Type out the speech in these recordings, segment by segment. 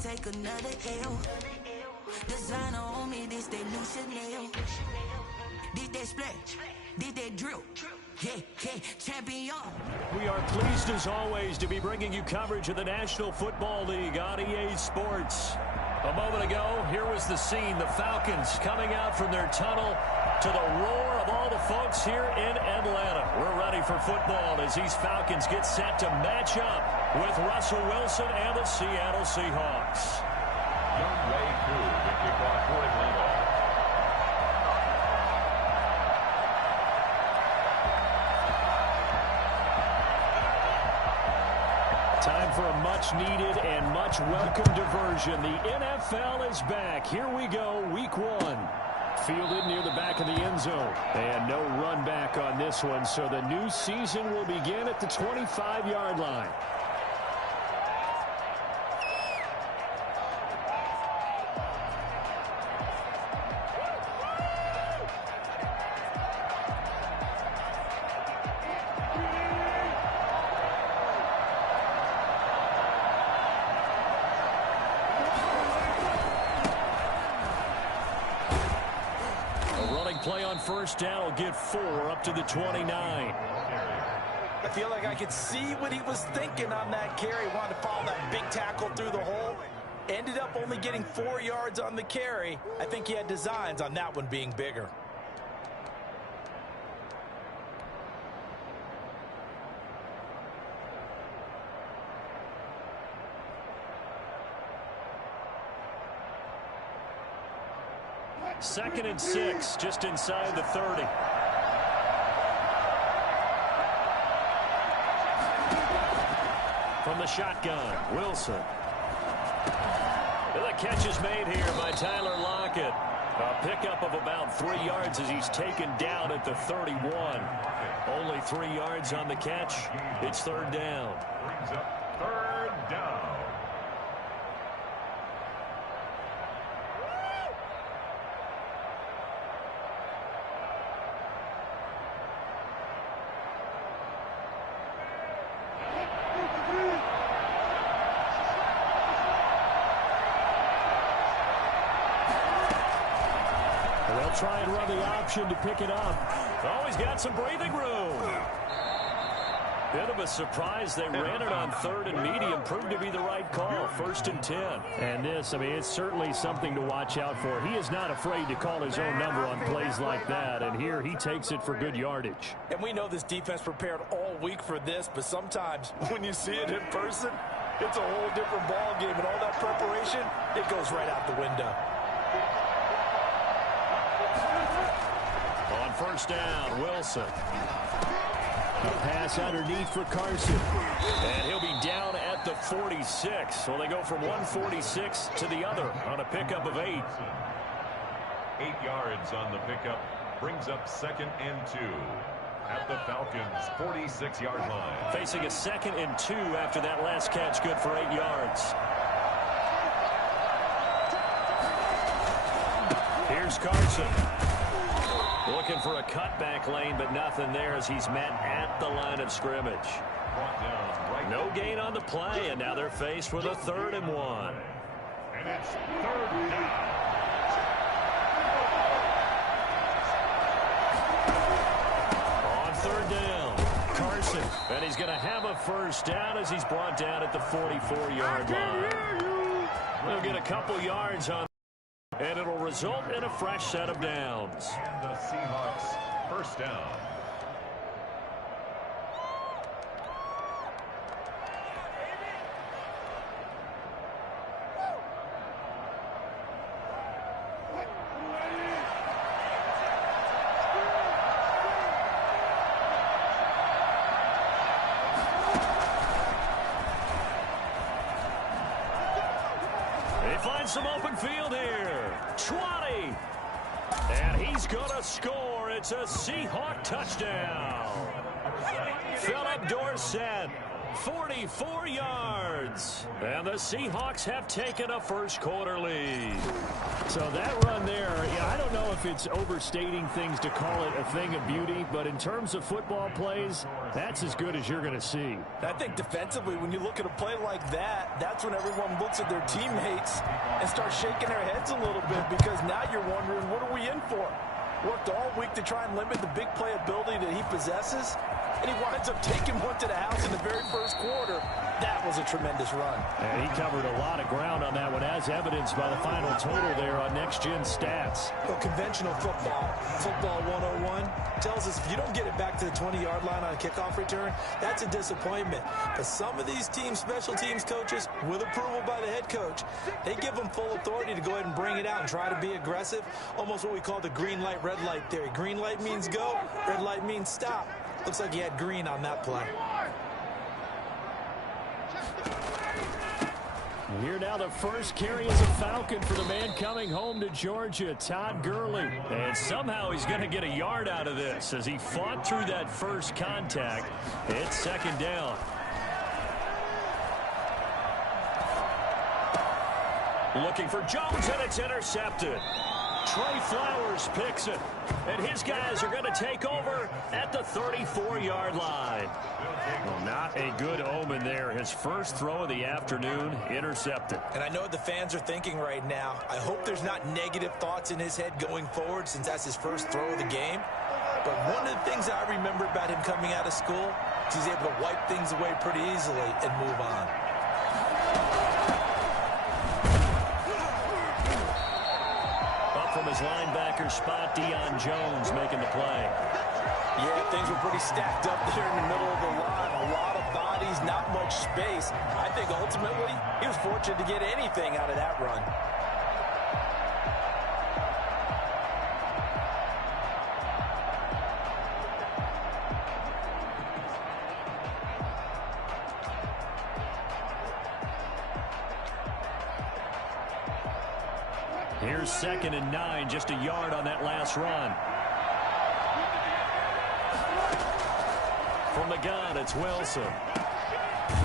take another L. Designer on me, this that new Chanel. This that splash, this that drill. Yeah, champion. We are pleased as always to be bringing you coverage of the National Football League on EA Sports. A moment ago, here was the scene. The Falcons coming out from their tunnel to the roar of all the folks here in Atlanta. We're ready for football as these Falcons get set to match up with Russell Wilson and the Seattle Seahawks. Young Ray Crew, the kickoff for Atlanta. Time for a much-needed and much-welcome diversion. The NFL is back. Here we go, Week 1. Fielded near the back of the end zone. And no run back on this one, so the new season will begin at the 25-yard line. Play on first down will get 4 up to the 29. I feel like I could see what he was thinking on that carry. Wanted to follow that big tackle through the hole. Ended up only getting 4 yards on the carry. I think he had designs on that one being bigger. Second and 6, just inside the 30. From the shotgun, Wilson. The catch is made here by Tyler Lockett. A pickup of about 3 yards as he's taken down at the 31. Only 3 yards on the catch. It's third down. Brings up third down. Try and run the option to pick it up. Oh, he's got some breathing room. Bit of a surprise. They ran it on third and medium. Proved to be the right call. First and 10. And this, I mean, it's certainly something to watch out for. He is not afraid to call his own number on plays like that. And here he takes it for good yardage. And we know this defense prepared all week for this, but sometimes when you see it in person, it's a whole different ball game. And all that preparation, it goes right out the window. On first down, Wilson. A pass underneath for Carson. And he'll be down at the 46. So they go from 146 to the other on a pickup of 8. 8 yards on the pickup. Brings up second and 2 at the Falcons' 46-yard line. Facing a second and 2 after that last catch. Good for 8 yards. Here's Carson. Looking for a cutback lane, but nothing there as he's met at the line of scrimmage. No gain on the play, and now they're faced with a 3rd and 1. And it's third down. On third down, Carson. And he's going to have a first down as he's brought down at the 44-yard line. They'll get a couple yards on. And it'll result in a fresh set of downs. And the Seahawks first down. They find some open field here. 20. And he's going to score. It's a Seahawk touchdown. Philip Dorsett 44 yards. And the Seahawks have taken a first-quarter lead. So that run there, I don't know if it's overstating things to call it a thing of beauty, but in terms of football plays, that's as good as you're going to see. I think defensively, when you look at a play like that, that's when everyone looks at their teammates and starts shaking their heads a little bit, because now you're wondering, what are we in for? Worked all week to try and limit the big play ability that he possesses, and he winds up taking one to the house in the very first quarter. That was a tremendous run. And he covered a lot of ground on that one, as evidenced by the final total there on Next Gen Stats. Well, conventional football 101, tells us if you don't get it back to the 20-yard line on a kickoff return, that's a disappointment. But some of these special teams coaches, with approval by the head coach, they give them full authority to go ahead and bring it out and try to be aggressive, almost what we call the green light, red light theory. Green light means go, red light means stop. Looks like he had green on that play. Here now, the first carry is a Falcon for the man coming home to Georgia, Todd Gurley. And somehow he's going to get a yard out of this as he fought through that first contact. It's second down. Looking for Jones, and it's intercepted. Trey Flowers picks it, and his guys are going to take over at the 34-yard line. Well, not a good omen there. His first throw of the afternoon, intercepted. And I know what the fans are thinking right now. I hope there's not negative thoughts in his head going forward, since that's his first throw of the game. But one of the things I remember about him coming out of school is he's able to wipe things away pretty easily and move on. From his linebacker spot, Deion Jones making the play. Yeah, things were pretty stacked up there in the middle of the line. A lot of bodies, not much space. I think ultimately he was fortunate to get anything out of that run. Here's 2nd and 9, just a yard on that last run. From the gun, it's Wilson.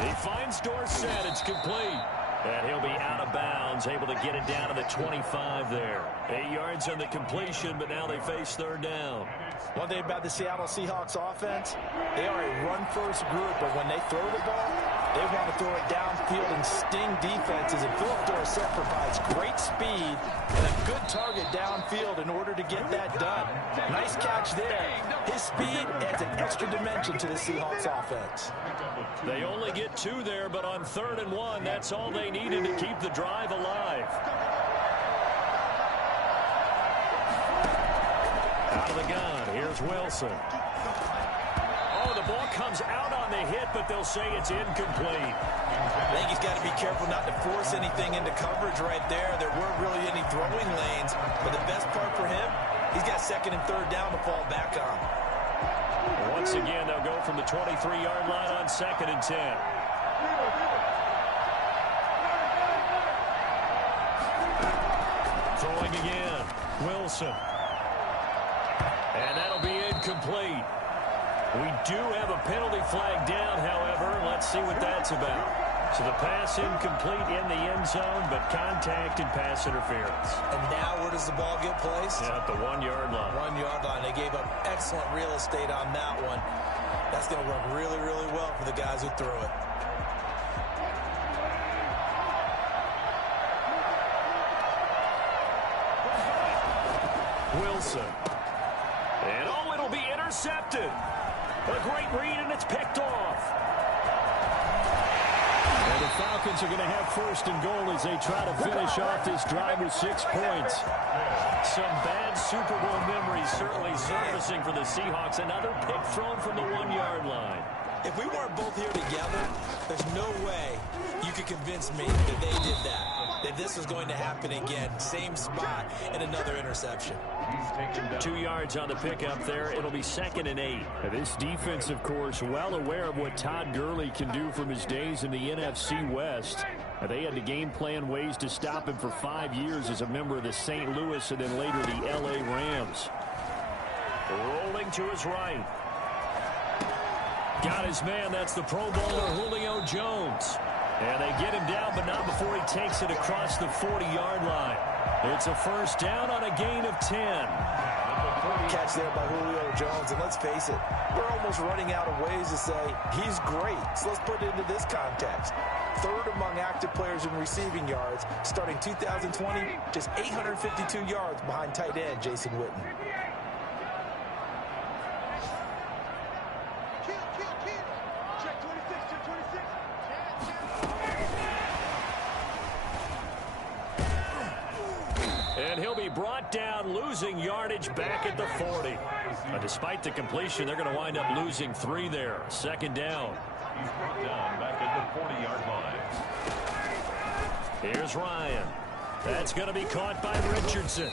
He finds Dorsett. It's complete. And he'll be out of bounds, able to get it down to the 25 there. 8 yards on the completion, but now they face third down. One thing about the Seattle Seahawks offense, they are a run-first group, but when they throw the ball, they want to throw it downfield and sting defenses. And Philip Dorsett provides great speed and a good target downfield in order to get that done. Nice catch there. His speed adds an extra dimension to the Seahawks offense. They only get 2 there, but on 3rd and 1, that's all they needed to keep the drive alive. Out of the gun, here's Wilson. Oh, the ball comes out on the hit, but they'll say it's incomplete. I think he's got to be careful not to force anything into coverage right there. There weren't really any throwing lanes, but the best part for him, he's got 2nd and 3rd down to fall back on. Once again, they'll go from the 23-yard line on 2nd and 10. Throwing again, Wilson. And that'll be incomplete. We do have a penalty flag down, however. Let's see what that's about. So the pass incomplete in the end zone, but contact and pass interference. And now where does the ball get placed? Yeah, at the 1-yard line. 1-yard line. They gave up excellent real estate on that one. That's going to work really, really well for the guys who threw it. Wilson. And oh, it'll be intercepted. A great read, and it's picked off. And the Falcons are going to have 1st and goal as they try to finish off this drive with 6 points. Some bad Super Bowl memories certainly surfacing for the Seahawks. Another pick thrown from the 1-yard line. If we weren't both here together, there's no way you could convince me that they did that this was going to happen again. Same spot and another interception. 2 yards on the pickup there. It'll be 2nd and 8. This defense, of course, well aware of what Todd Gurley can do from his days in the NFC West. They had to game plan ways to stop him for 5 years as a member of the St. Louis and then later the L.A. Rams. Rolling to his right. got his man. That's the Pro Bowler, Julio Jones. And they get him down, but not before he takes it across the 40-yard line. It's a first down on a gain of 10. Catch there by Julio Jones, and let's face it, we're almost running out of ways to say he's great. So let's put it into this context. Third among active players in receiving yards, starting 2020, just 852 yards behind tight end Jason Witten. And he'll be brought down, losing yardage back at the 40. Despite the completion, they're going to wind up losing 3 there. Second down. He's brought down back at the 40-yard line. Here's Ryan. That's going to be caught by Richardson.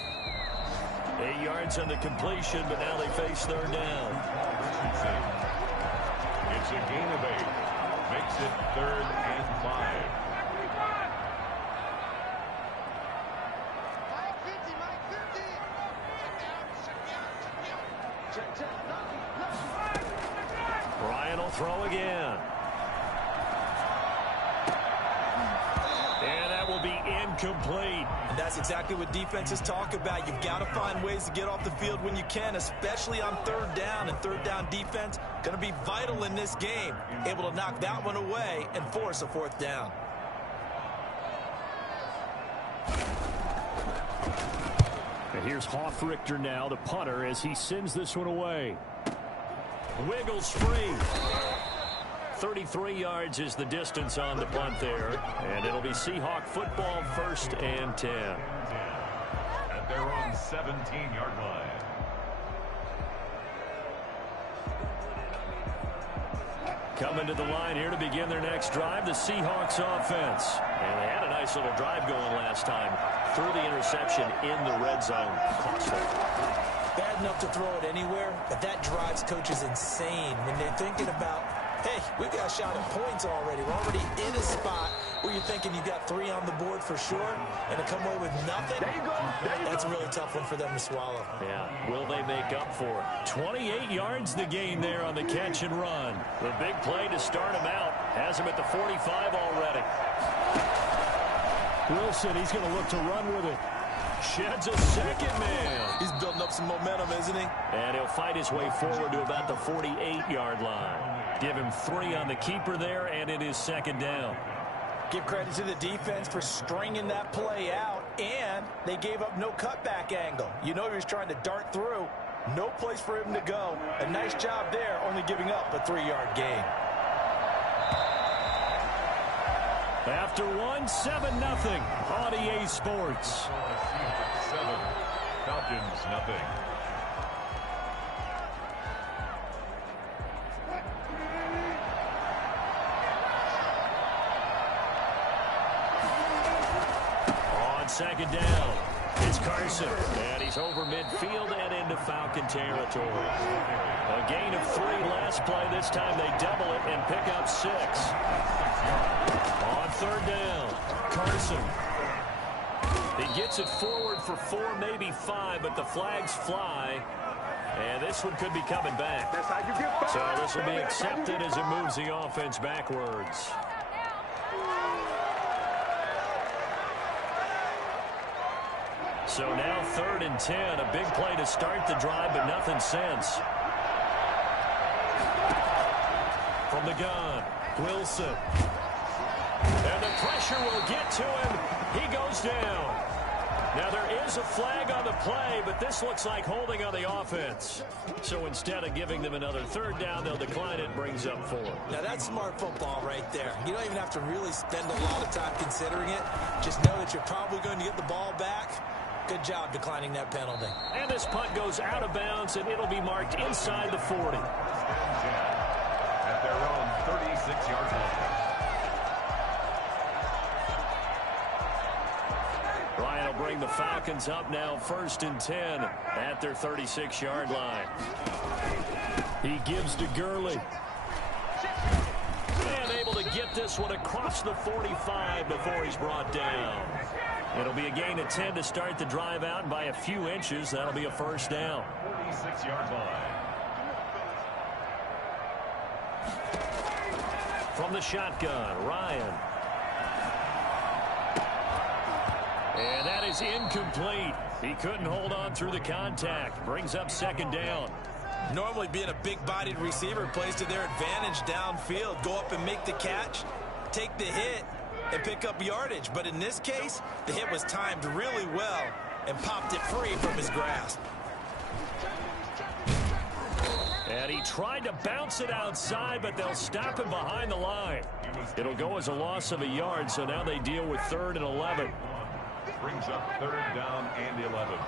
8 yards on the completion, but now they face third down. Richardson. It's a gain of 8. Makes it 3rd and 5. Ryan will throw again. And that will be incomplete. And that's exactly what defenses talk about. You've got to find ways to get off the field when you can, especially on third down. And third down defense going to be vital in this game. Able to knock that one away and force a 4th down. And here's Hoffrichter now, the punter, as he sends this one away. Wiggles free. 33 yards is the distance on the punt there. And it'll be Seahawk football, 1st and 10. At their own 17-yard line. Coming to the line here to begin their next drive, the Seahawks offense. And they had a nice little drive going last time. Threw the interception in the red zone. Costly. Bad enough to throw it anywhere, but that drives coaches insane when they're thinking about, hey, we've got a shot at points already. We're already in a spot where you're thinking you got 3 on the board for sure, and to come away with nothing, There you go. That's a really tough one for them to swallow. Yeah, will they make up for it? 28 yards the gain there on the catch and run. The big play to start him out. Has him at the 45 already. Wilson, he's going to look to run with it. Sheds a second man. He's building up some momentum, isn't he? And he'll fight his way forward to about the 48-yard line. Give him 3 on the keeper there, and it is 2nd down. Give credit to the defense for stringing that play out, and they gave up no cutback angle. You know he was trying to dart through. No place for him to go. A nice job there, only giving up a 3-yard gain. After 1, 7-0 on EA Sports. 7. Falcons, nothing. On 2nd down, it's Carson. And he's over midfield and into Falcon territory. A gain of 3 last play. This time they double it and pick up 6. On 3rd down, Carson. He gets it forward for 4, maybe 5, but the flags fly. And this one could be coming back. So this will be accepted as it moves the offense backwards. So now 3rd and 10. A big play to start the drive, but nothing since. From the gun, Wilson. And the pressure will get to him. He goes down. Now there is a flag on the play, but this looks like holding on the offense. So instead of giving them another 3rd down, they'll decline it. Brings up 4. Now that's smart football right there. You don't even have to really spend a lot of time considering it. Just know that you're probably going to get the ball back. Good job declining that penalty. And this punt goes out of bounds, and it'll be marked inside the 40. At their own 36-yard line. Ryan will bring the Falcons up now 1st and 10 at their 36-yard line. He gives to Gurley. And able to get this one across the 45 before he's brought down. It'll be a gain of 10 to start the drive out, and by a few inches, that'll be a 1st down. 46-yard line. From the shotgun, Ryan. And that is incomplete. He couldn't hold on through the contact. Brings up second down. Normally being a big-bodied receiver plays to their advantage downfield. Go up and make the catch, take the hit, and pick up yardage. But in this case, the hit was timed really well and popped it free from his grasp. And he tried to bounce it outside, but they'll stop him behind the line. It'll go as a loss of a yard, so now they deal with 3rd and 11. Brings up 3rd down and 11.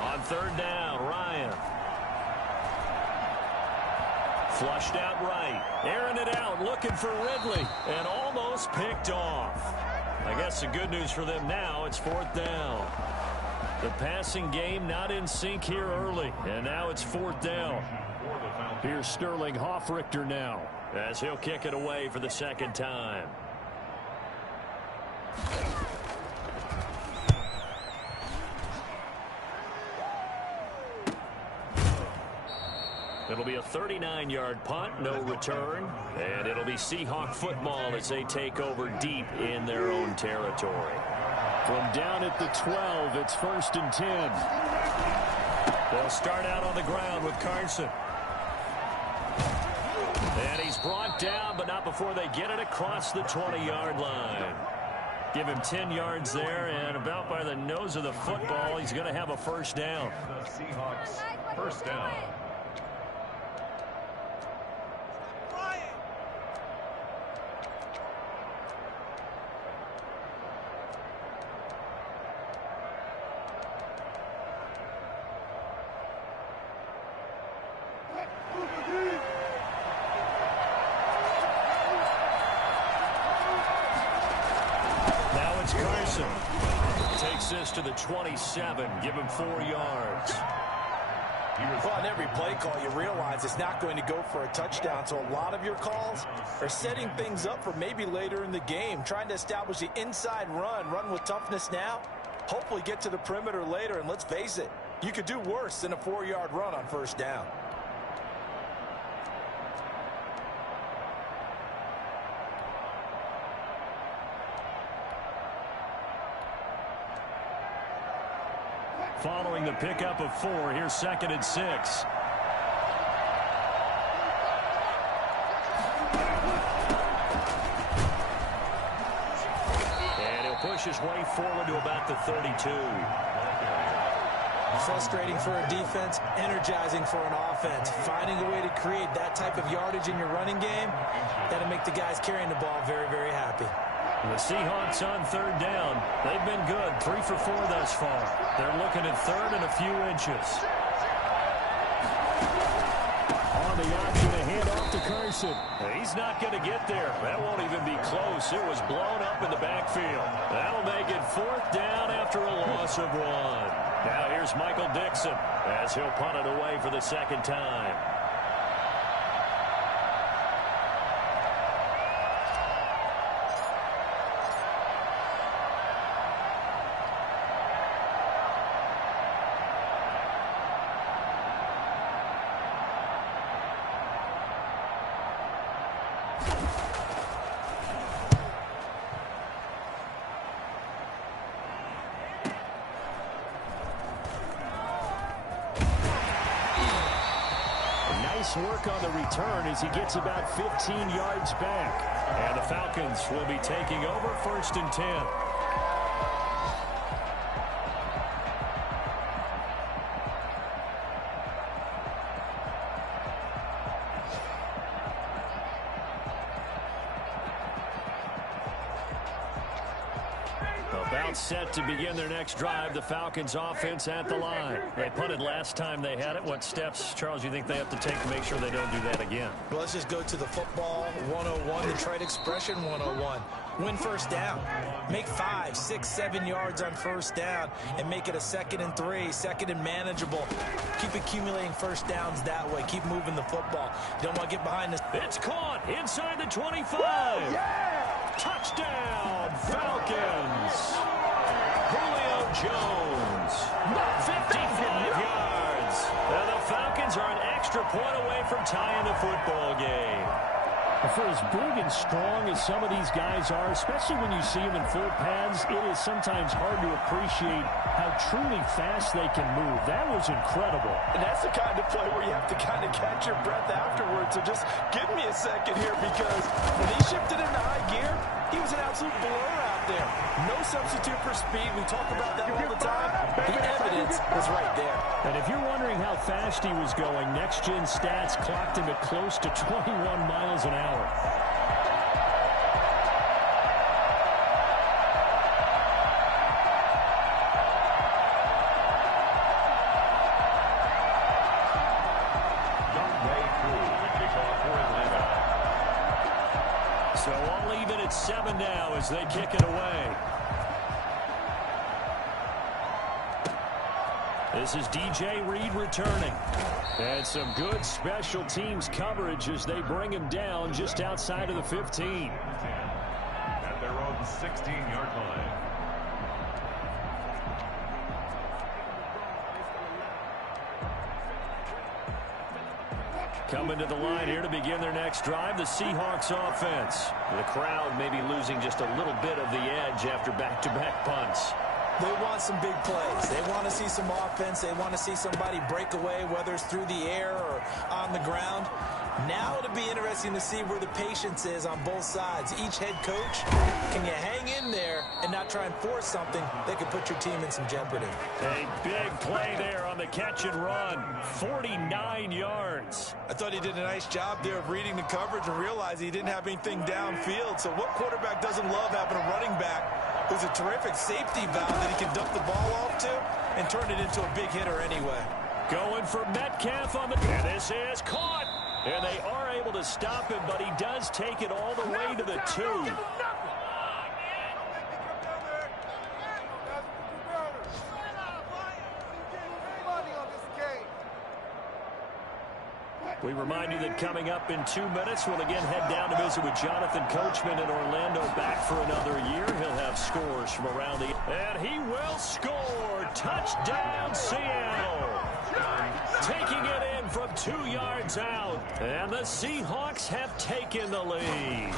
On 3rd down, Ryan. Flushed out right. Airing it out, looking for Ridley. And almost picked off. I guess the good news for them now, it's 4th down. The passing game not in sync here early. And now it's 4th down. Here's Sterling Hoffrichter now, as he'll kick it away for the 2nd time. It'll be a 39-yard punt, no return. And it'll be Seahawk football as they take over deep in their own territory. From down at the 12, it's 1st and 10. They'll start out on the ground with Carson. And he's brought down, but not before they get it across the 20-yard line. Give him 10 yards there, and about by the nose of the football, he's going to have a 1st down. The Seahawks 1st down. Takes this to the 27. Give him 4 yards. Well, on every play call, you realize it's not going to go for a touchdown. So a lot of your calls are setting things up for maybe later in the game, trying to establish the inside run with toughness now. Hopefully get to the perimeter later. And let's face it, you could do worse than a 4-yard run on 1st down. Following the pickup of 4, here's 2nd and 6. And he'll push his way forward to about the 32. Frustrating for a defense, energizing for an offense. Finding a way to create that type of yardage in your running game, that'll make the guys carrying the ball very, very happy. The Seahawks on 3rd down. They've been good, 3 for 4 thus far. They're looking at 3rd and a few inches. On the option, a handoff to Carson. He's not going to get there. That won't even be close. It was blown up in the backfield. That'll make it 4th down after a loss of 1. Now here's Michael Dixon as he'll punt it away for the 2nd time. Work on the return as he gets about 15 yards back. And the Falcons will be taking over 1st and 10. About set to begin their next drive. The Falcons offense at the line. They punted last time they had it. What steps, Charles, you think they have to take to make sure they don't do that again? Well, let's just go to the football 101, the trade expression 101. Win 1st down. Make 5, 6, 7 yards on 1st down and make it a 2nd and 3, 2nd and manageable. Keep accumulating 1st downs that way. Keep moving the football. You don't want to get behind this. It's caught inside the 25. Yeah! Touchdown, point away from tying the football game. For as big and strong as some of these guys are, especially when you see them in full pads, it is sometimes hard to appreciate how truly fast they can move. That was incredible. And that's the kind of play where you have to kind of catch your breath afterwards. So just give me a second here, because when he shifted into high gear, he was an absolute blur out there. No substitute for speed. We talk about that all the time. The evidence was right there. And if you're wondering how fast he was going, next-gen stats clocked him at close to 21 miles an hour. So all even at 7 now as they kick it away. This is DJ Reed returning. And some good special teams coverage as they bring him down just outside of the 15. At their own 16-yard line. Coming to the line here to begin their next drive, the Seahawks offense. The crowd maybe losing just a little bit of the edge after back-to-back punts. They want some big plays. They want to see some offense. They want to see somebody break away, whether it's through the air or on the ground. Now it'll be interesting to see where the patience is on both sides. Each head coach, can you hang in there and not try and force something that could put your team in some jeopardy? A big play there on the catch and run. 49 yards. I thought he did a nice job there of reading the coverage and realizing he didn't have anything downfield. So what quarterback doesn't love having a running back who's a terrific safety valve that he can dump the ball off to and turn it into a big hitter anyway? Going for Metcalf on the... And this is caught. And they are able to stop him, but he does take it all the way to the 2. We remind you that coming up in 2 minutes, we'll again head down to visit with Jonathan Coachman in Orlando, back for another year. He'll have scores from around the... And he will score! Touchdown, Seattle! Taking it in from 2 yards out. And the Seahawks have taken the lead.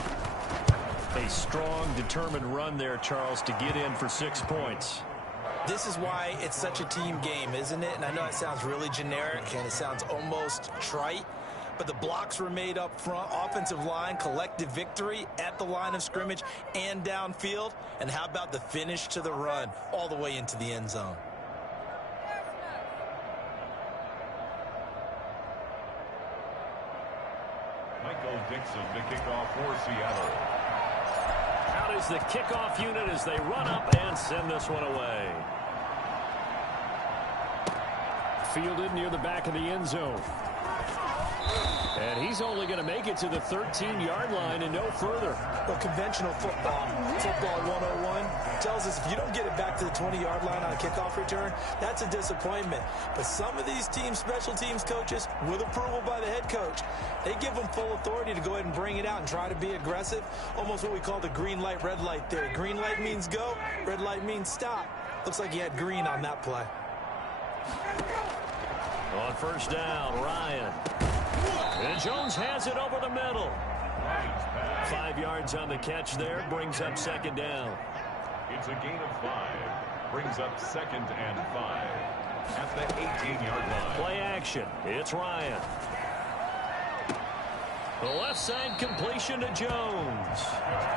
A strong, determined run there, Charles, to get in for 6 points. This is why it's such a team game, isn't it? And I know it sounds really generic and it sounds almost trite, but the blocks were made up front, offensive line, collective victory at the line of scrimmage and downfield. And how about the finish to the run all the way into the end zone? Michael Dixon to kick off for Seattle. Out is the kickoff unit as they run up and send this one away. Fielded near the back of the end zone. And he's only going to make it to the 13-yard line and no further. Well, conventional football 101, tells us if you don't get it back to the 20-yard line on a kickoff return, that's a disappointment. But some of these teams, special teams coaches, with approval by the head coach, they give them full authority to go ahead and bring it out and try to be aggressive. Almost what we call the green light, red light theory. Green light means go, red light means stop. Looks like he had green on that play. On first down, Ryan. And Jones has it over the middle. 5 yards on the catch there, brings up second down. It's a gain of 5. Brings up 2nd and 5. At the 18-yard line. Play action. It's Ryan. The left side completion to Jones.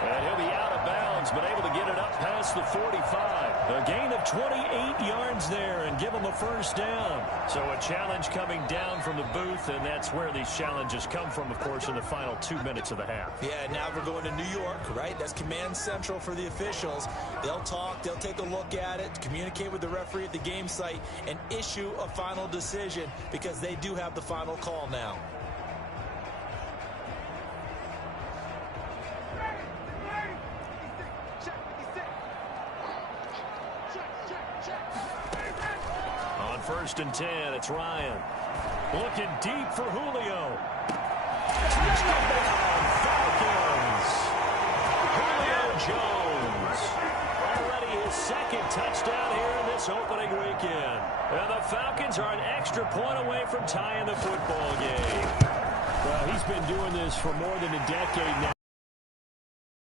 And he'll be out of bounds, but able to get it up past the 45. A gain of 28 yards there and give him a first down. So a challenge coming down from the booth, and that's where these challenges come from, of course, in the final 2 minutes of the half. Yeah, now we're going to New York, right? That's command central for the officials. They'll talk, they'll take a look at it, communicate with the referee at the game site, and issue a final decision because they do have the final call now. First and 10, it's Ryan. Looking deep for Julio. Touchdown, Falcons. Julio Jones. Already his second touchdown here in this this opening weekend. And the Falcons are an extra point away from tying the football game. Well, he's been doing this for more than a decade now.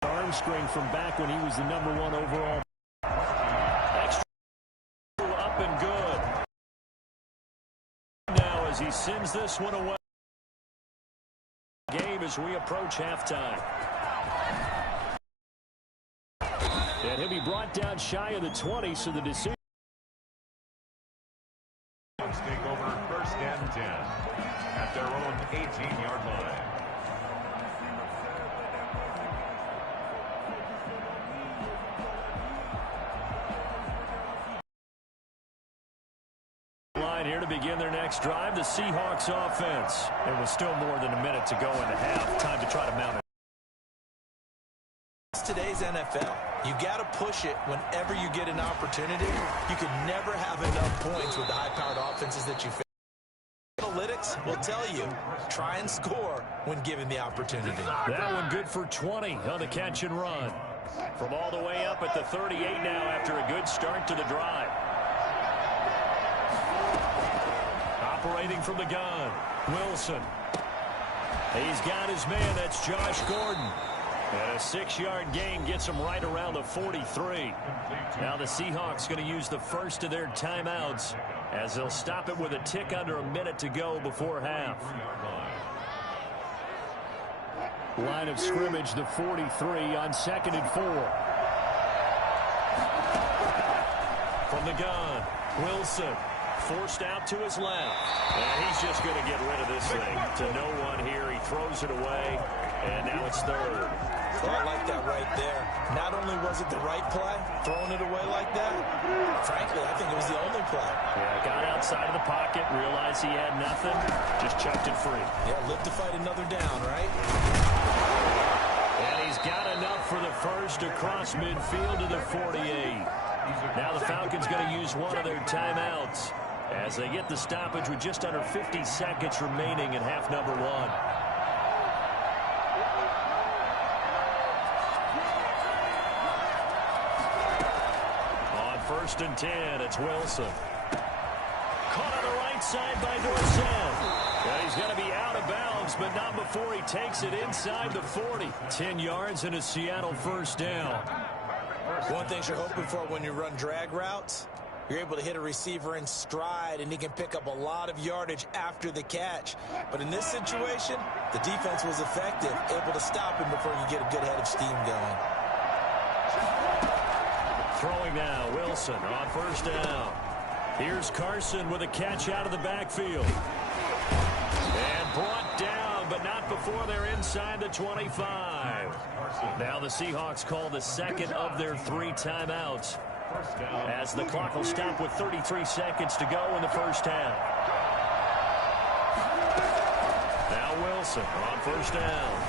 Arm string from back when he was the #1 overall. Extra up and good. Now as he sends this one away. Game as we approach halftime. And he'll be brought down shy of the 20, so the decision. Take over 1st and 10 at their own 18-yard line. Line here to begin their next drive, the Seahawks offense. There was still more than a minute to go in the half. Time to try to mount it. It's today's NFL. You got to push it whenever you get an opportunity. You can never have enough points with the high-powered offenses that you face. Analytics will tell you, try and score when given the opportunity. That one good for 20 on the catch and run. From all the way up at the 38 now after a good start to the drive. Operating from the gun, Wilson. He's got his man, that's Josh Gordon. And a 6-yard gain gets him right around the 43. Now the Seahawks going to use the first of their timeouts as they'll stop it with a tick under a minute to go before half. Line of scrimmage, the 43 on 2nd and 4. From the gun, Wilson. Forced out to his left. And he's just going to get rid of this thing to no one here. He throws it away, and now it's 3rd. Oh, I like that right there. Not only was it the right play, throwing it away like that, frankly, I think it was the only play. Yeah, got outside of the pocket, realized he had nothing, just chucked it free. Yeah, live to fight another down, right? And he's got enough for the first across midfield to the 48. Now the Falcons going to use one of their timeouts as they get the stoppage with just under 50 seconds remaining in half number 1. On 1st and 10, it's Wilson. Caught on the right side by Dorsett. Yeah, he's going to be out of bounds, but not before he takes it inside the 40. 10 yards and a Seattle first down. One thing you're hoping for when you run drag routes, you're able to hit a receiver in stride, and he can pick up a lot of yardage after the catch. But in this situation, the defense was effective, able to stop him before you get a good head of steam going. Throwing now, Wilson on 1st down. Here's Carson with a catch out of the backfield. And brought down, but not before they're inside the 25. Now the Seahawks call the second of their 3 timeouts as the clock will stop with 33 seconds to go in the first half. Now Wilson on 1st down.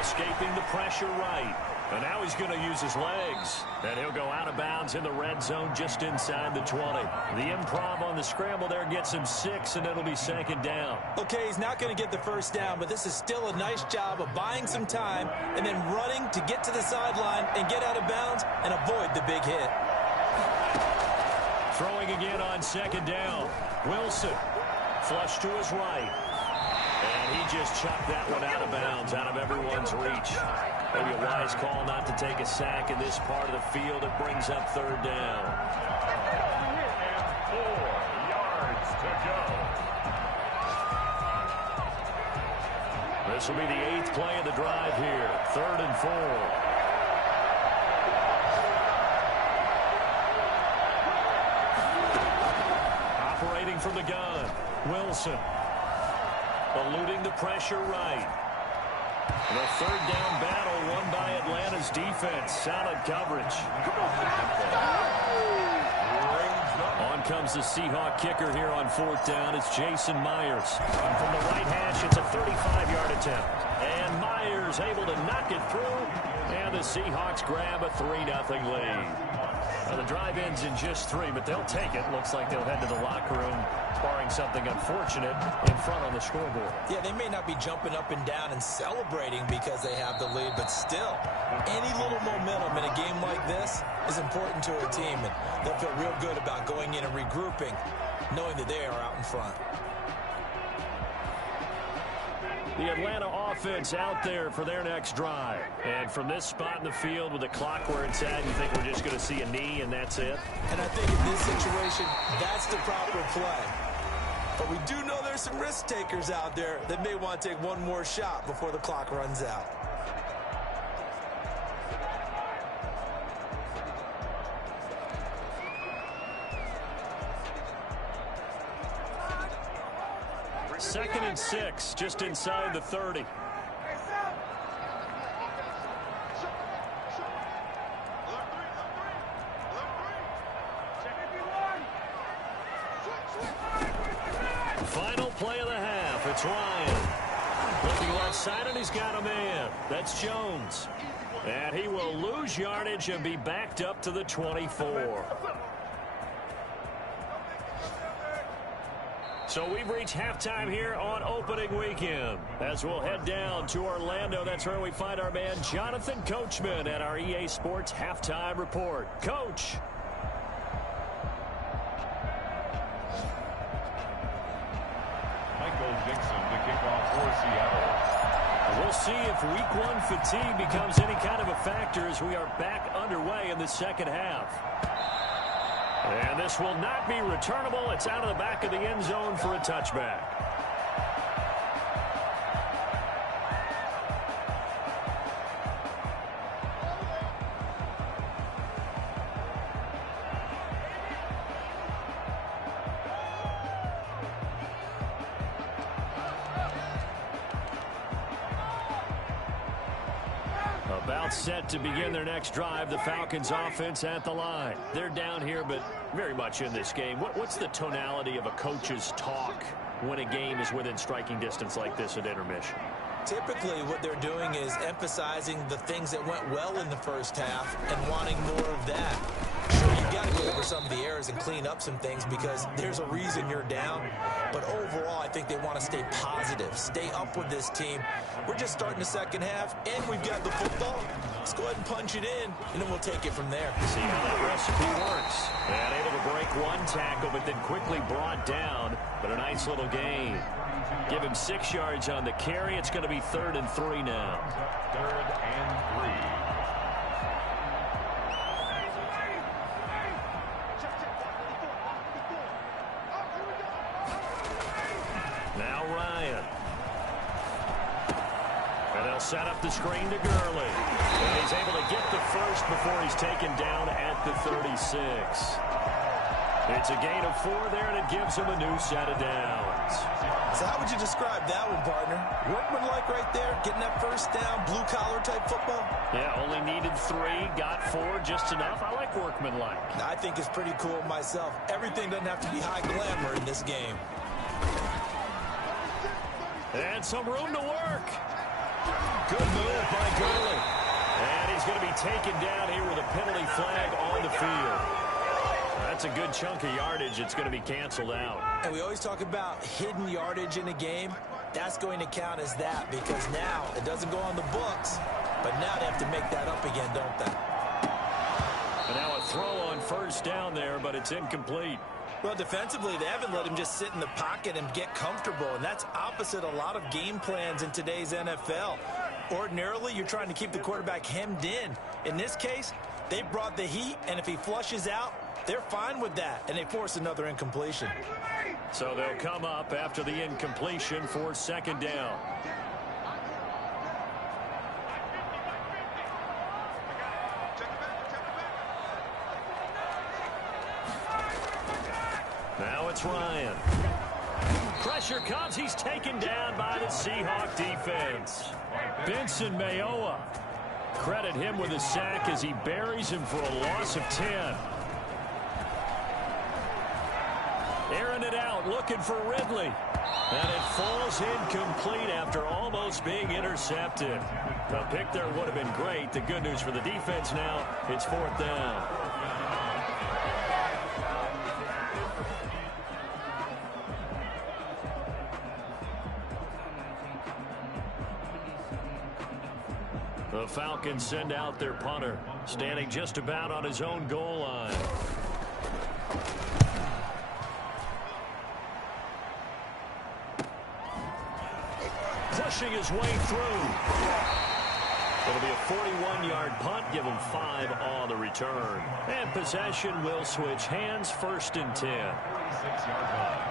Escaping the pressure right. And now he's going to use his legs. And he'll go out of bounds in the red zone just inside the 20. The improv on the scramble there gets him 6, and it'll be 2nd down. Okay, he's not going to get the first down, but this is still a nice job of buying some time and then running to get to the sideline and get out of bounds and avoid the big hit. Throwing again on 2nd down. Wilson, flush to his right. And he just chucked that one out of bounds, out of everyone's reach. Maybe a wise call not to take a sack in this part of the field. It brings up 3rd down. And 4 yards to go. This will be the 8th play of the drive here. 3rd and 4. Operating from the gun, Wilson. Eluding the pressure right. And a 3rd down battle won by Atlanta's defense. Solid coverage. On comes the Seahawk kicker here on 4th down. It's Jason Myers. And from the right hash, it's a 35-yard attempt. And Myers able to knock it through. And the Seahawks grab a 3-0 lead. Now the drive ends in just 3, but they'll take it. Looks like they'll head to the locker room, barring something unfortunate, in front on the scoreboard. Yeah, they may not be jumping up and down and celebrating because they have the lead, but still, any little momentum in a game like this is important to a team, and they'll feel real good about going in and regrouping, knowing that they are out in front. The Atlanta offense out there for their next drive. And from this spot in the field with the clock where it's at, you think we're just going to see a knee and that's it? And I think in this situation, that's the proper play. But we do know there's some risk takers out there that may want to take one more shot before the clock runs out. Second and 6, just inside the 30. Final play of the half. It's Ryan. Looking left side, and he's got a man. That's Jones. And he will lose yardage and be backed up to the 24. So we've reached halftime here on opening weekend. As we'll head down to Orlando, that's where we find our man Jonathan Coachman at our EA Sports Halftime Report. Coach. Michael Dixon to kick off for Seattle. We'll see if week 1 fatigue becomes any kind of a factor as we are back underway in the second half. And this will not be returnable. It's out of the back of the end zone for a touchback. About set to begin their next drive, the Falcons offense at the line. They're down here, but very much in this game. What's the tonality of a coach's talk when a game is within striking distance like this at intermission? Typically, what they're doing is emphasizing the things that went well in the first half and wanting more of that. Sure, you've got to go over some of the errors and clean up some things because there's a reason you're down. But overall, I think they want to stay positive, stay up with this team. We're just starting the second half, and we've got the football. Let's go ahead and punch it in, and then we'll take it from there. See how that recipe works. And able to break one tackle, but then quickly brought down. But a nice little gain. Give him 6 yards on the carry. It's going to be 3rd and 3 now. 3rd and 3. Now Ryan. And they'll set up the screen to Gurley. And he's able to get the first before he's taken down at the 36. It's a gain of 4 there, and it gives him a new set of downs. So how would you describe that one, partner? Workmanlike right there, getting that first down, blue-collar type football? Yeah, only needed 3, got 4, just enough. I like workmanlike. I think it's pretty cool myself. Everything doesn't have to be high glamour in this game. And some room to work. Good move by Gurley. And he's going to be taken down here with a penalty flag on the field. That's a good chunk of yardage. It's going to be canceled out. And we always talk about hidden yardage in a game. That's going to count as that because now it doesn't go on the books, but now they have to make that up again, don't they? And now a throw on first down there, but it's incomplete. Well, defensively, they haven't let him just sit in the pocket and get comfortable, and that's opposite a lot of game plans in today's NFL. Ordinarily, you're trying to keep the quarterback hemmed in. In this case, they brought the heat, and if he flushes out, they're fine with that, and they force another incompletion. So they'll come up after the incompletion for 2nd down. Now it's Ryan. Pressure comes. He's taken down by the Seahawk defense. Benson Mayowa. Credit him with a sack as he buries him for a loss of 10. Airing it out, looking for Ridley. And it falls incomplete after almost being intercepted. A pick there would have been great. The good news for the defense now, it's 4th down. The Falcons send out their punter, standing just about on his own goal line. Pushing his way through. It'll be a 41-yard punt. Give him 5 on the return. And possession will switch hands, 1st and 10. 46-yard line.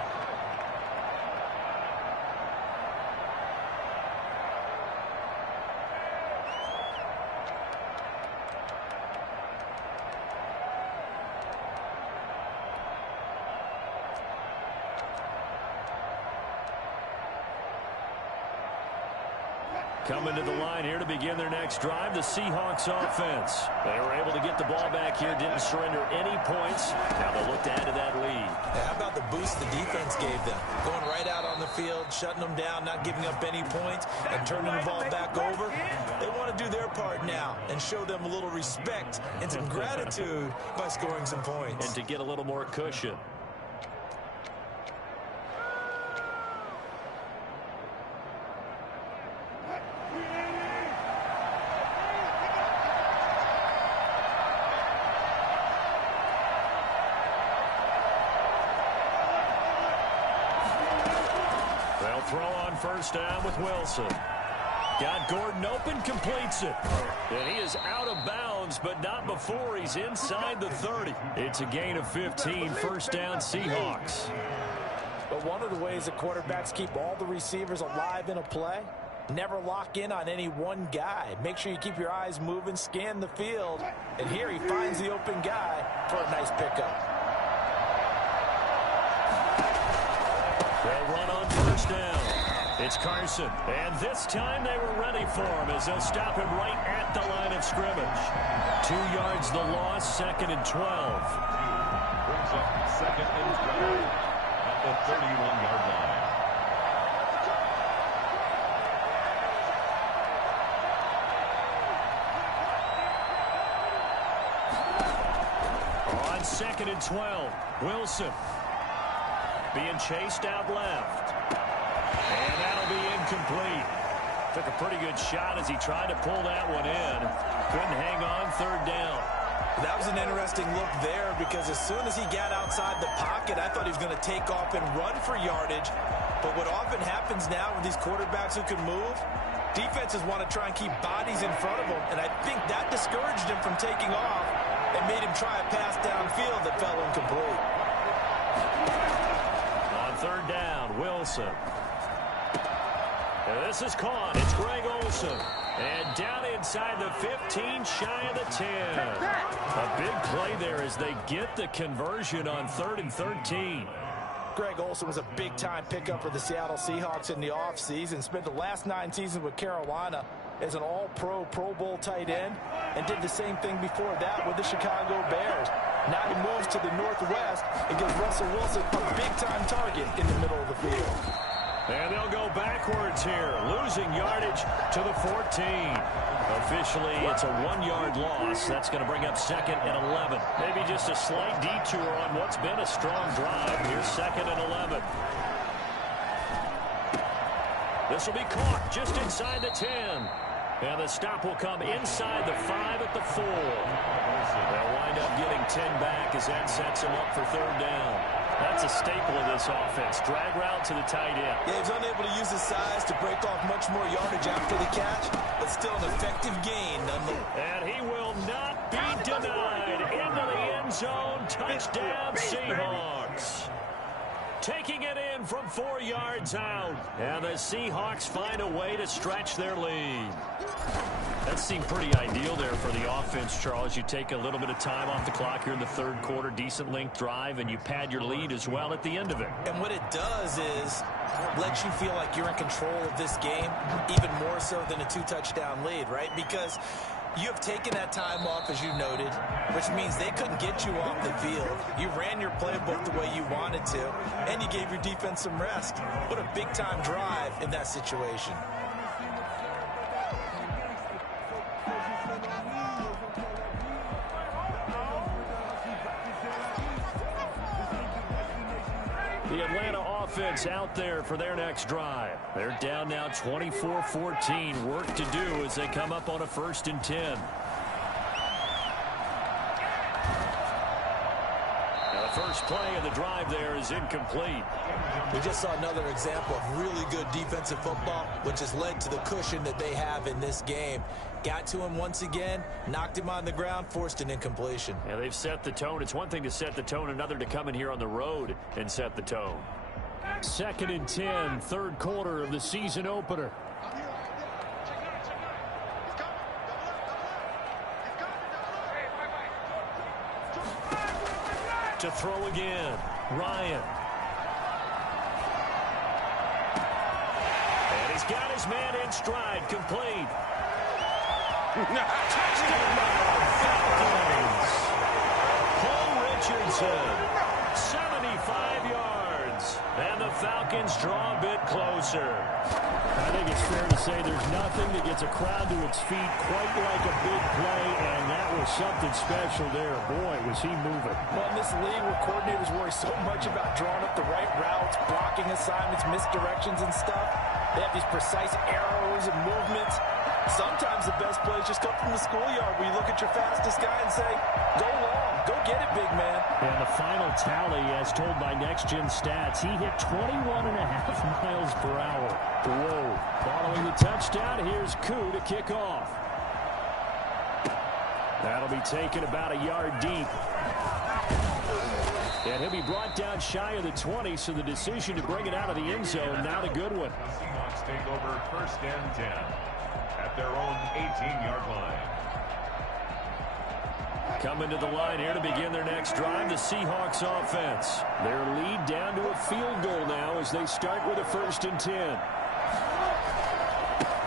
Coming to the line here to begin their next drive, the Seahawks offense. They were able to get the ball back here, didn't surrender any points. Now they'll look to add to that lead. How about the boost the defense gave them? Going right out on the field, shutting them down, not giving up any points, and turning the ball back over. They want to do their part now and show them a little respect and some gratitude by scoring some points. And to get a little more cushion. Throw on 1st down with Wilson. Got Gordon open, completes it. And he is out of bounds, but not before he's inside the 30. It's a gain of 15, 1st down Seahawks. But one of the ways the quarterbacks keep all the receivers alive in a play, never lock in on any one guy. Make sure you keep your eyes moving, scan the field. And here he finds the open guy for a nice pickup. They'll run on 1st down. It's Carson. And this time they were ready for him as they'll stop him right at the line of scrimmage. 2 yards the loss, 2nd and 12. Brings up 2nd and 12 at the 31-yard line. On 2nd and 12, Wilson being chased out left. And that'll be incomplete. Took a pretty good shot as he tried to pull that one in. Couldn't hang on, 3rd down. That was an interesting look there because as soon as he got outside the pocket, I thought he was going to take off and run for yardage. But what often happens now with these quarterbacks who can move, defenses want to try and keep bodies in front of them. And I think that discouraged him from taking off and made him try a pass downfield that fell incomplete. On 3rd down, Wilson. And this is caught. It's Greg Olsen. And down inside the 15, shy of the 10. A big play there as they get the conversion on 3rd and 13. Greg Olsen was a big-time pickup for the Seattle Seahawks in the offseason. Spent the last 9 seasons with Carolina as an all-pro, Pro Bowl tight end, and did the same thing before that with the Chicago Bears. Now he moves to the Northwest and gives Russell Wilson a big-time target in the middle of the field. And they'll go backwards here, losing yardage to the 14. Officially, it's a 1-yard loss. That's going to bring up 2nd and 11. Maybe just a slight detour on what's been a strong drive. Here's 2nd and 11. This will be caught just inside the 10. And the stop will come inside the 5 at the 4. They'll wind up getting 10 back as that sets him up for 3rd down. That's a staple of this offense. Drag route to the tight end. Yeah, he's unable to use his size to break off much more yardage after the catch, but still an effective gain nonetheless. And he will not be denied. Into the end zone. Touchdown, Seahawks. Taking it in from 4 yards out. And the Seahawks find a way to stretch their lead. That seemed pretty ideal there for the offense, Charles. You take a little bit of time off the clock here in the 3rd quarter, decent length drive, and you pad your lead as well at the end of it. And what it does is lets you feel like you're in control of this game, even more so than a 2-touchdown lead, right? Because You have taken that time off, as you noted, which means they couldn't get you off the field. You ran your playbook the way you wanted to, and you gave your defense some rest. What a big-time drive in that situation. The Atlanta offense out there for their next drive. They're down now 24-14. Work to do as they come up on a 1st and 10. Now the first play of the drive there is incomplete. We just saw another example of really good defensive football, which has led to the cushion that they have in this game. Got to him once again, knocked him on the ground, forced an incompletion. Yeah, they've set the tone. It's one thing to set the tone, another to come in here on the road and set the tone. 2nd and 10, 3rd quarter of the season opener. To throw again, Ryan. And he's got his man in stride, complete. Touchdown, Falcons. Paul Richardson, 75 yards. And the Falcons draw a bit closer. I think it's fair to say there's nothing that gets a crowd to its feet quite like a big play, and that was something special there. Boy, was he moving. Well, in this league where coordinators worry so much about drawing up the right routes, blocking assignments, misdirections and stuff, they have these precise arrows and movements. Sometimes the best plays just come from the schoolyard where you look at your fastest guy and say, go long, go get it, big man. And the final tally, as told by Next Gen Stats, he hit 21.5 miles per hour. Whoa. Following the touchdown, here's Koo to kick off. That'll be taken about a yard deep. And he'll be brought down shy of the 20, so the decision to bring it out of the end zone, not a good one. The Seahawks take over 1st and 10 at their own 18-yard line. Coming to the line here to begin their next drive, the Seahawks offense. Their lead down to a field goal now as they start with a 1st and 10.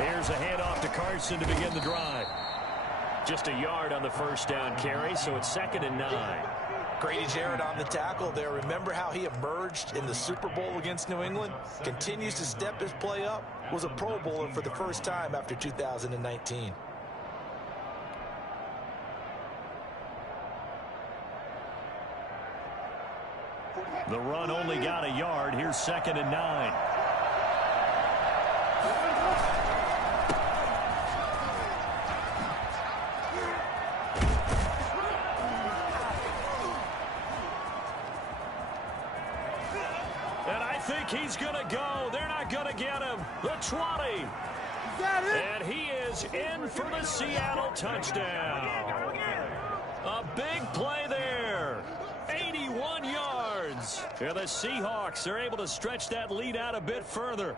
Here's a handoff to Carson to begin the drive. Just a yard on the 1st down carry, so it's 2nd and 9. Grady Jarrett on the tackle there. Remember how he emerged in the Super Bowl against New England? Continues to step his play up. Was a Pro Bowler for the first time after 2019. The run only got a yard. Here's 2nd and 9. And I think he's going to go. They're not going to get him. The 20. And he is in for the Seattle touchdown. A big play there. 81 yards. And the Seahawks are able to stretch that lead out a bit further.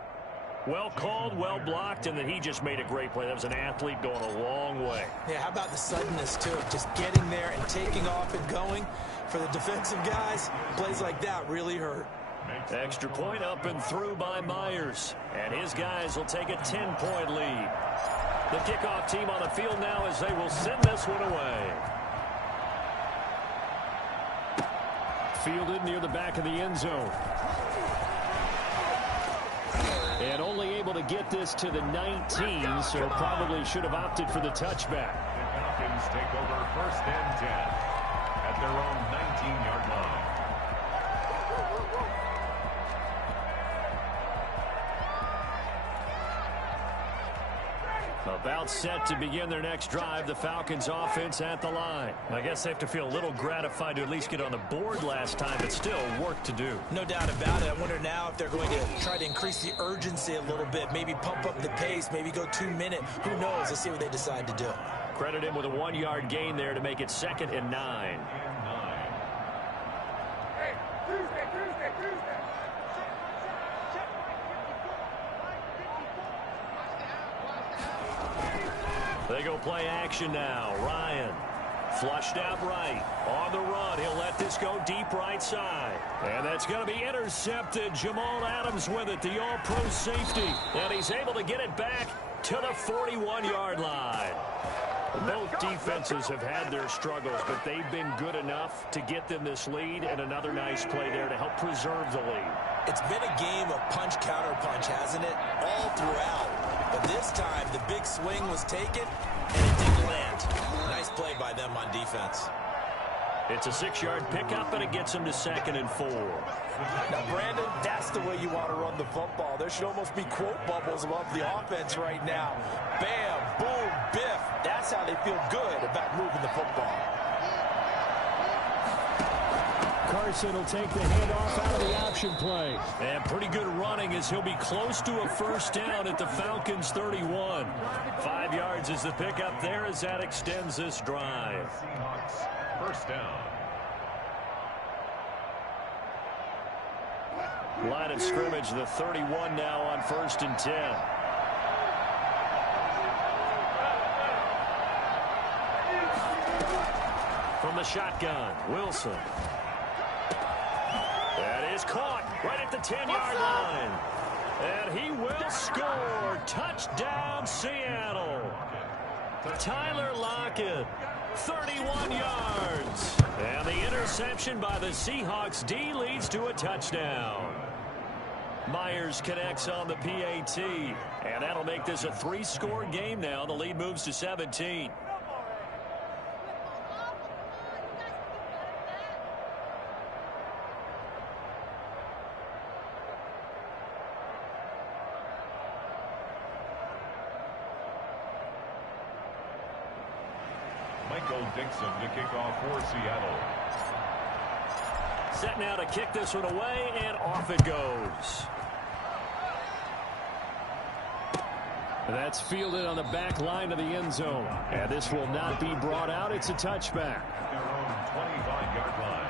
Well called, well blocked, and then he just made a great play. That was an athlete going a long way. Yeah, how about the suddenness, too? Just getting there and taking off and going. For the defensive guys, plays like that really hurt. Extra point up and through by Myers. And his guys will take a 10-point lead. The kickoff team on the field now as they will send this one away. Fielded near the back of the end zone. And only able to get this to the 19, so probably should have opted for the touchback. The Falcons take over 1st and 10 at their own 19-yard line. About set to begin their next drive, the Falcons offense at the line. I guess they have to feel a little gratified to at least get on the board last time, but still work to do. No doubt about it. I wonder now if they're going to try to increase the urgency a little bit, maybe pump up the pace, maybe go 2-minute. Who knows? Let's see what they decide to do. Credit him with a 1-yard gain there to make it 2nd and 9. They go play action now. Ryan flushed out right. On the run, he'll let this go deep right side. And that's going to be intercepted. Jamal Adams with it, the all-pro safety. And he's able to get it back to the 41-yard line. Both defenses have had their struggles, but they've been good enough to get them this lead, and another nice play there to help preserve the lead. It's been a game of punch-counter-punch, hasn't it? All throughout. But this time, the big swing was taken, and it didn't land. Nice play by them on defense. It's a 6-yard pickup, and it gets them to 2nd and 4. Now, Brandon, that's the way you want to run the football. There should almost be quote bubbles above the offense right now. Bam, boom, biff. That's how they feel good about moving the football. Carson will take the handoff out of the option play. And pretty good running as he'll be close to a first down at the Falcons' 31. 5 yards is the pickup there as that extends this drive. Seahawks, first down. Line of scrimmage, the 31 now on 1st and 10. From the shotgun, Wilson. That is caught right at the 10-yard line. And he will score. Touchdown, Seattle. Tyler Lockett, 31 yards. And the interception by the Seahawks D leads to a touchdown. Myers connects on the PAT. And that'll make this a 3-score game now. The lead moves to 17. Dixon to kick off for Seattle. Set now to kick this one away, and off it goes. That's fielded on the back line of the end zone. And this will not be brought out. It's a touchback. Their own 25-yard line.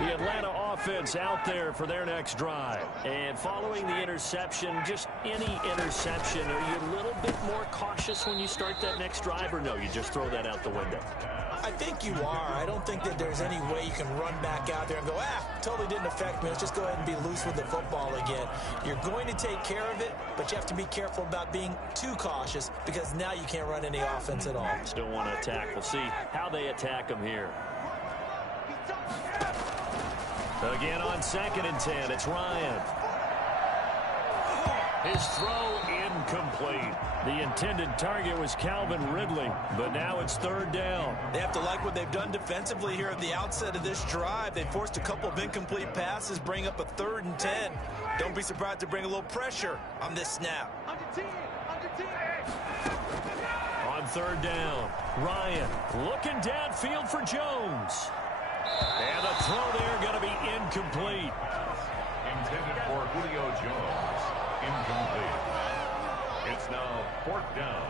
The Atlanta offense out there for their next drive. And following the interception, just any interception, are you a little bit more cautious when you start that next drive, or no, you just throw that out the window? I think you are. I don't think that there's any way you can run back out there and go, totally didn't affect me. Let's just go ahead and be loose with the football again. You're going to take care of it, but you have to be careful about being too cautious because now you can't run any offense at all. Still want to attack. We'll see how they attack them here. Again on 2nd and 10, it's Ryan. His throw incomplete. The intended target was Calvin Ridley, but now it's 3rd down. They have to like what they've done defensively here at the outset of this drive. They forced a couple of incomplete passes, bring up a 3rd and 10. Don't be surprised to bring a little pressure on this snap. On 3rd down, Ryan looking downfield for Jones. And the throw there going to be incomplete. Intended for Julio Jones. Incomplete. It's now 4th down.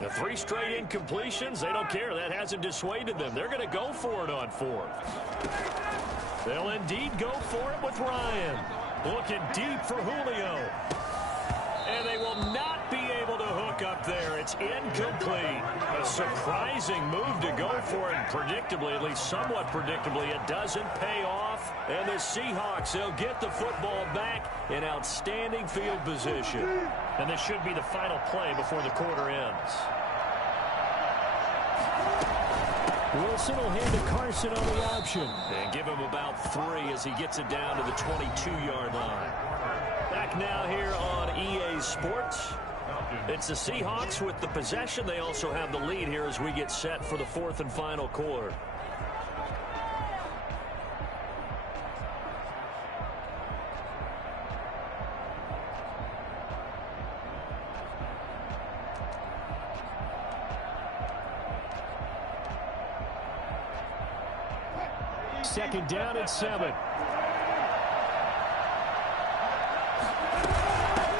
The 3 straight incompletions, they don't care. That hasn't dissuaded them. They're going to go for it on 4th. They'll indeed go for it with Ryan. Looking deep for Julio. And they will not be able to hook up there. It's incomplete. A surprising move to go for it. And predictably, at least somewhat predictably, it doesn't pay off. And the Seahawks, they'll get the football back in outstanding field position. And this should be the final play before the quarter ends. Wilson will hand to Carson on the option. And give him about 3 as he gets it down to the 22-yard line. Back now here on EA Sports. It's the Seahawks with the possession. They also have the lead here as we get set for the 4th and final quarter. Second down and 7.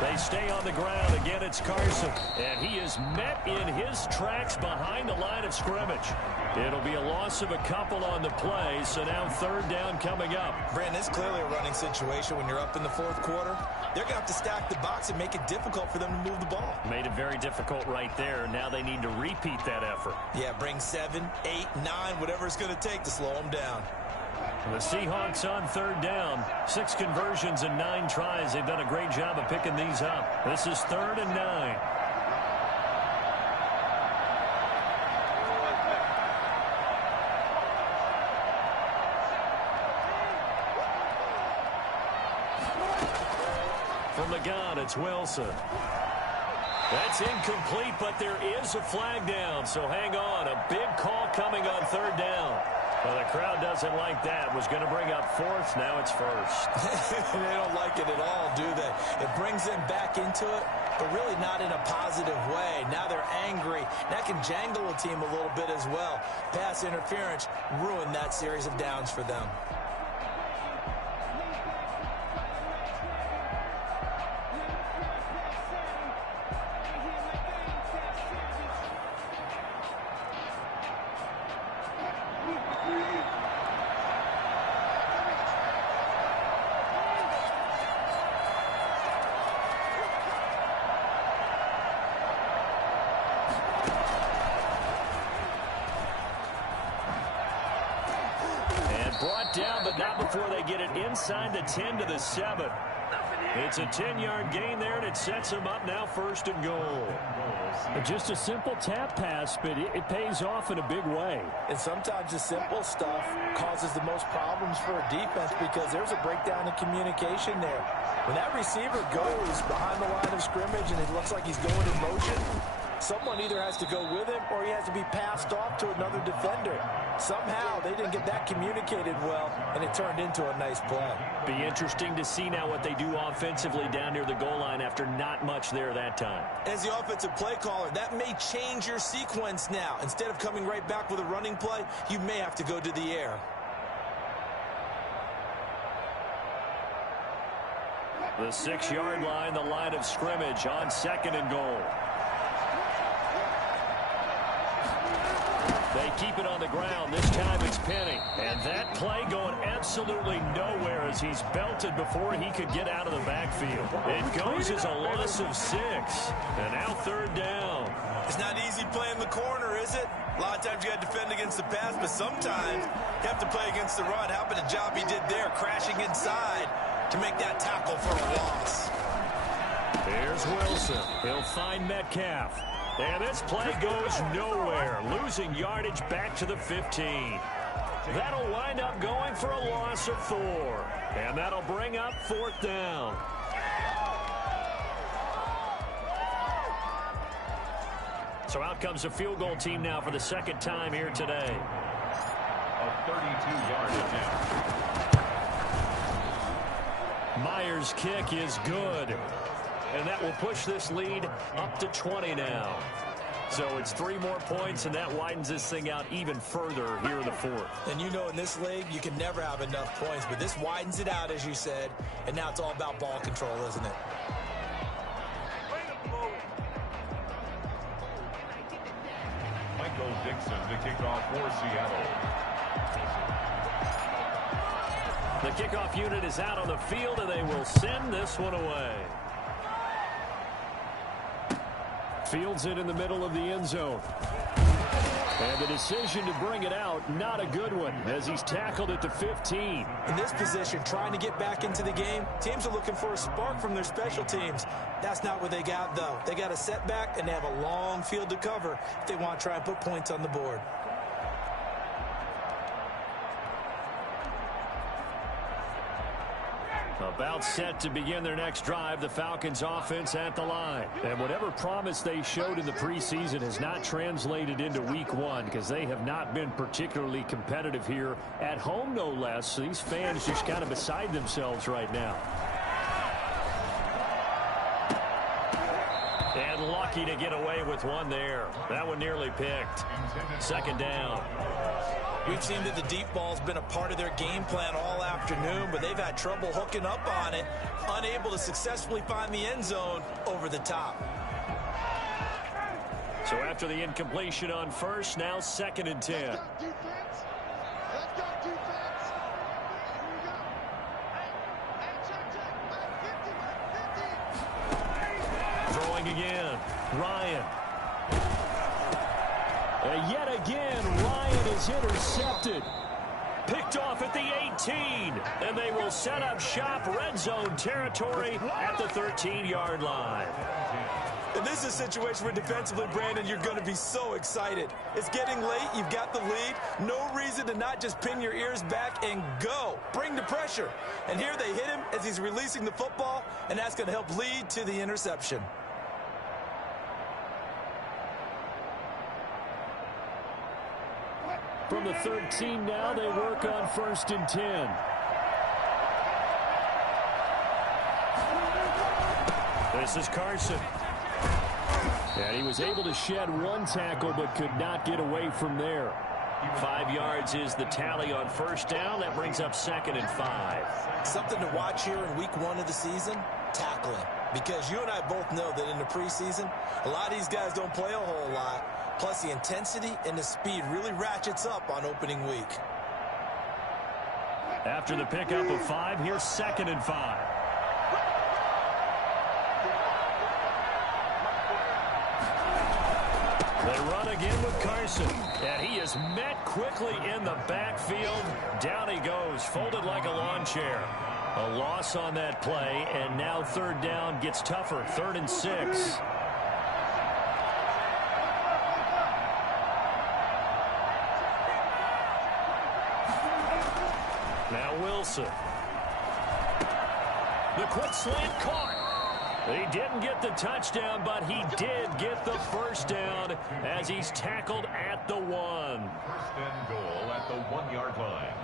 They stay on the ground. Again, it's Carson. And he is met in his tracks behind the line of scrimmage. It'll be a loss of a couple on the play, so now third down coming up. Brandon, it's clearly a running situation when you're up in the fourth quarter. They're going to have to stack the box and make it difficult for them to move the ball. Made it very difficult right there. Now they need to repeat that effort. Yeah, bring 7, 8, 9, whatever it's going to take to slow them down. The Seahawks on third down. 6 conversions and 9 tries. They've done a great job of picking these up. This is 3rd and 9. From the gun, it's Wilson. That's incomplete, but there is a flag down, so hang on. A big call coming on third down. Well, the crowd doesn't like that. Was going to bring up 4th. Now it's 1st. They don't like it at all, do they? It brings them back into it, but really not in a positive way. Now they're angry. That can jangle a team a little bit as well. Pass interference ruined that series of downs for them. Brought down, but not before they get it inside the 10 to the 7. It's a 10-yard gain there, and it sets them up now 1st and goal. Just a simple tap pass, but it pays off in a big way. And sometimes the simple stuff causes the most problems for a defense because there's a breakdown in communication there. When that receiver goes behind the line of scrimmage and it looks like he's going in motion, someone either has to go with him or he has to be passed off to another defender. Somehow they didn't get that communicated well, and it turned into a nice play. Be interesting to see now what they do offensively down near the goal line after not much there that time. As the offensive play caller, that may change your sequence now. Instead of coming right back with a running play, you may have to go to the air. The 6-yard line, the line of scrimmage on 2nd and goal. They keep it on the ground. This time it's Penny. And that play going absolutely nowhere as he's belted before he could get out of the backfield. It goes as a loss of 6. And now 3rd down. It's not easy playing the corner, is it? A lot of times you got to defend against the pass, but sometimes you have to play against the run. How about the job he did there, crashing inside to make that tackle for a loss? Here's Wilson. He'll find Metcalf. And this play goes nowhere, losing yardage back to the 15. That'll wind up going for a loss of 4. And that'll bring up 4th down. So out comes a field goal team now for the 2nd time here today. A 32-yard attempt. Myers' kick is good. And that will push this lead up to 20 now. So it's 3 more points, and that widens this thing out even further here in the 4th. And you know in this league, you can never have enough points, but this widens it out, as you said, and now it's all about ball control, isn't it? Michael Dixon to kick off for Seattle. The kickoff unit is out on the field, and they will send this one away. Fields it in the middle of the end zone. And the decision to bring it out, not a good one, as he's tackled at the 15. In this position, trying to get back into the game, teams are looking for a spark from their special teams. That's not what they got, though. They got a setback, and they have a long field to cover if they want to try and put points on the board. About set to begin their next drive, the Falcons offense at the line. And whatever promise they showed in the preseason has not translated into week 1 because they have not been particularly competitive here at home, no less. So these fans just kind of beside themselves right now. And lucky to get away with one there. That one nearly picked. 2nd down. We've seen that the deep ball's been a part of their game plan all afternoon, but they've had trouble hooking up on it, unable to successfully find the end zone over the top. So after the incompletion on first, now 2nd and 10. Let's go defense. Here we go. Hey, check. Throwing again. Ryan. And yet again, Ryan is intercepted. Picked off at the 18. And they will set up shop red zone territory at the 13-yard line. And this is a situation where defensively, Brandon, you're going to be so excited. It's getting late. You've got the lead. No reason to not just pin your ears back and go. Bring the pressure. And here they hit him as he's releasing the football, and that's going to help lead to the interception. From the 13 now, they work on 1st and 10. This is Carson. And he was able to shed one tackle but could not get away from there. 5 yards is the tally on 1st down. That brings up 2nd and 5. Something to watch here in week 1 of the season, tackling. Because you and I both know that in the preseason, a lot of these guys don't play a whole lot. Plus, the intensity and the speed really ratchets up on opening week. After the pickup of 5, here's 2nd and 5. They run again with Carson. And he is met quickly in the backfield. Down he goes, folded like a lawn chair. A loss on that play, and now 3rd down gets tougher. 3rd and 6. Now Wilson. The quick slant caught. He didn't get the touchdown, but he did get the 1st down as he's tackled at the 1. 1st and goal at the 1-yard line.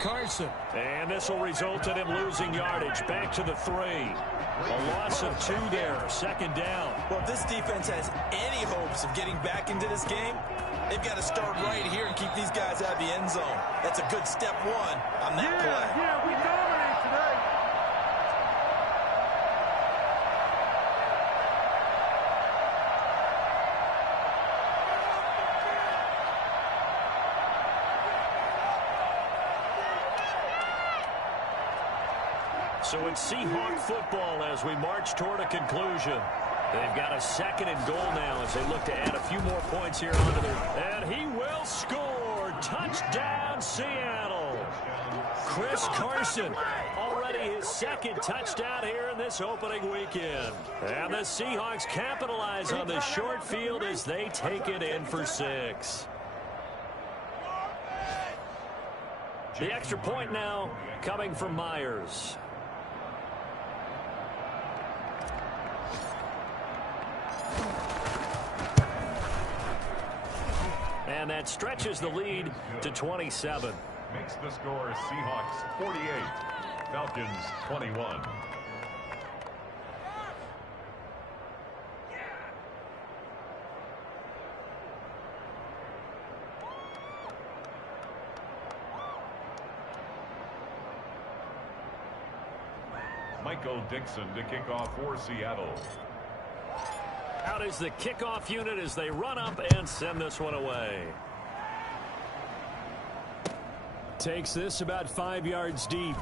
Carson. And this will result in him losing yardage. Back to the 3. A loss of 2 there. 2nd down. Well, if this defense has any hopes of getting back into this game, they've got to start right here and keep these guys out of the end zone. That's a good step 1 on that play. Yeah, we dominate today. So it's Seahawk football as we march toward a conclusion. They've got a 2nd and goal now as they look to add a few more points here onto their... And he will score! Touchdown, Seattle! Chris Carson, already his 2nd touchdown here in this opening weekend. And the Seahawks capitalize on the short field as they take it in for 6. The extra point now coming from Myers. And that stretches the lead to 27. Makes the score Seahawks 48, Falcons 21. Michael Dixon to kick off for Seattle. Out is the kickoff unit as they run up and send this one away. Takes this about 5 yards deep.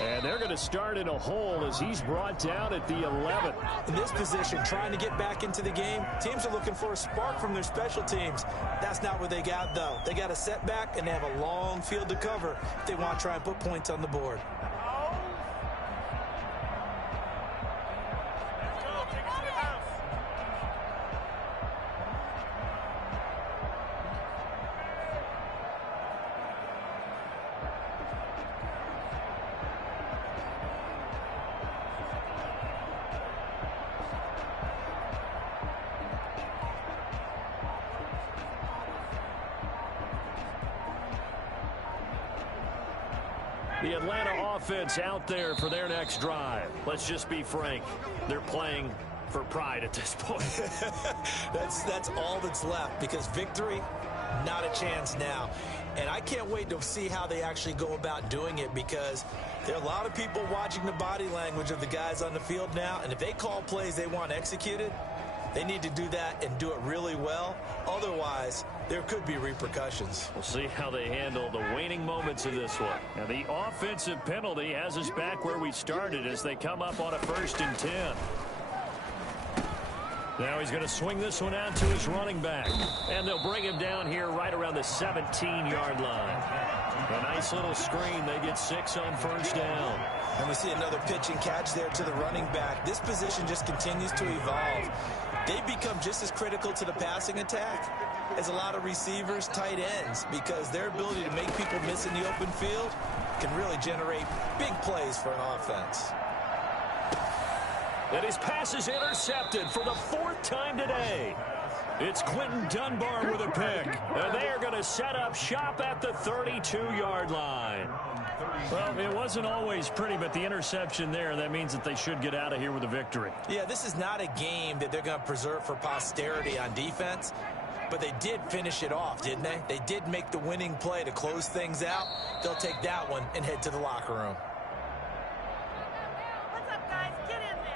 And they're going to start in a hole as he's brought down at the 11. In this position, trying to get back into the game, teams are looking for a spark from their special teams. That's not what they got, though. They got a setback, and they have a long field to cover if they want to try and put points on the board. The Atlanta offense out there for their next drive. Let's just be frank. They're playing for pride at this point. That's all that's left, because victory, not a chance now. And I can't wait to see how they actually go about doing it, because there are a lot of people watching the body language of the guys on the field now, and if they call plays they want executed, they need to do that and do it really well. Otherwise, there could be repercussions. We'll see how they handle the waning moments of this one. And the offensive penalty has us back where we started as they come up on a 1st and 10. Now he's going to swing this one out to his running back. And they'll bring him down here right around the 17-yard line. A nice little screen. They get 6 on 1st down. And we see another pitch and catch there to the running back. This position just continues to evolve. They've become just as critical to the passing attack as a lot of receivers, tight ends, because their ability to make people miss in the open field can really generate big plays for an offense. And his pass is intercepted for the 4th time today. It's Quentin Dunbar with a pick. And they are going to set up shop at the 32-yard line. Well, it wasn't always pretty, but the interception there, that means that they should get out of here with a victory. Yeah, this is not a game that they're going to preserve for posterity on defense, but they did finish it off, didn't they? They did make the winning play to close things out. They'll take that one and head to the locker room. What's up, guys? Get in there.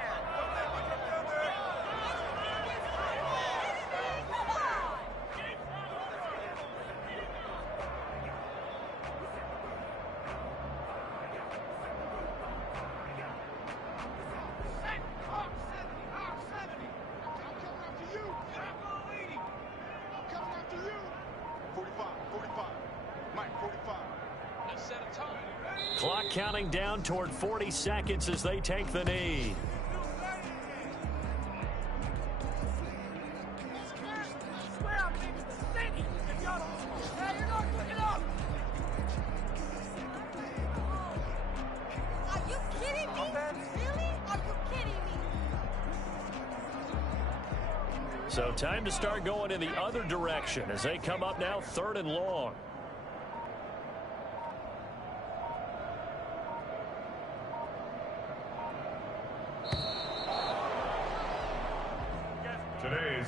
Clock counting down toward 40 seconds as they take the knee. Are you kidding me? Really? Are you kidding me? So time to start going in the other direction as they come up now 3rd and long.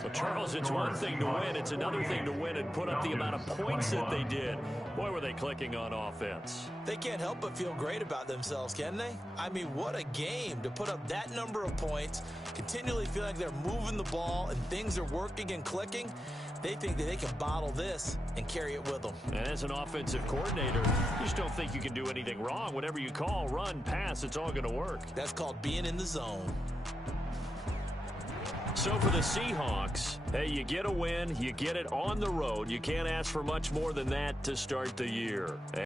Well, Charles, it's one thing to win. It's another thing to win and put up the amount of points that they did. Boy, were they clicking on offense. They can't help but feel great about themselves, can they? I mean, what a game to put up that number of points, continually feel like they're moving the ball and things are working and clicking. They think that they can bottle this and carry it with them. And as an offensive coordinator, you just don't think you can do anything wrong. Whatever you call, run, pass, it's all going to work. That's called being in the zone. So for the Seahawks, hey, you get a win, you get it on the road. You can't ask for much more than that to start the year.